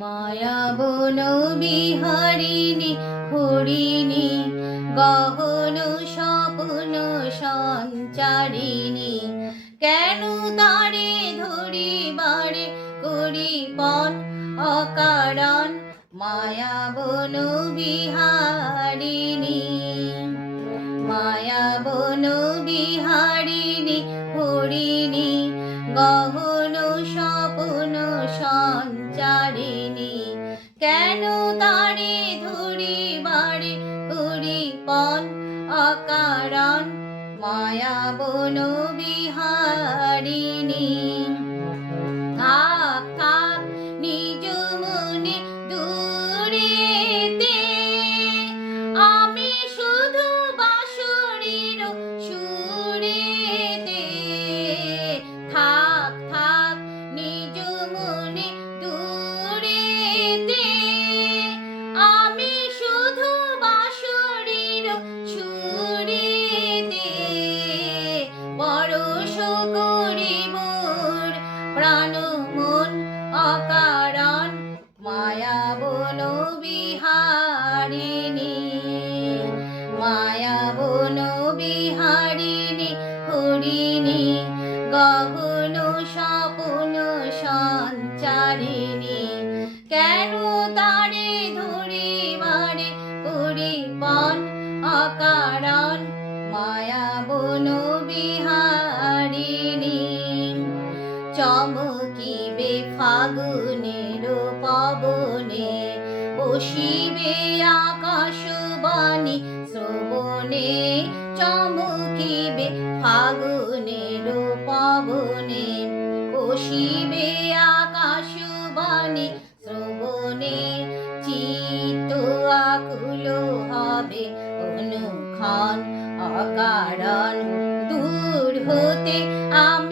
মায়া বন বিহারিণী হরিণী গহন স্বপ্ন সঞ্চারিণী, কেন তারে ধরিবারে করিপন অকারণ মায়া বন বিহারিণী। মায়া বন বিহারিণী হরিণী গহন স্বপ্ন সঞ্চারিণী, কেন তারে ধরিবারে করিপন অকারণ মায়া বন বিহারিণী। থাক থাক নিজ মনে দূরেতে, আমি শুধু বাঁশরীর সুরেতে। থাক থাক নিজ মনে দূরেতে, আমি শুধু বাঁশরীর সুরেতে। পরশ করি মোর প্রাণ মন অকারণ মায়া বন বিহারিণী। মায়া বন বিহারিণী হরিণী গহন স্বপ্ন সঞ্চারিণী, কেন তারে ধরিবারে করিপন অকারণ মায়া বন বিহারিণী। চমকিবে ফাগুনের পবনে, বসিবে আকাশবাণী শ্রবণে। চমকিবে ফাগুনের পবনে, বসিবে আকাশবাণী শ্রবণে। চিত্ত আকুল হবে অনুক্ষণ অকারণ, দূর হতে আমি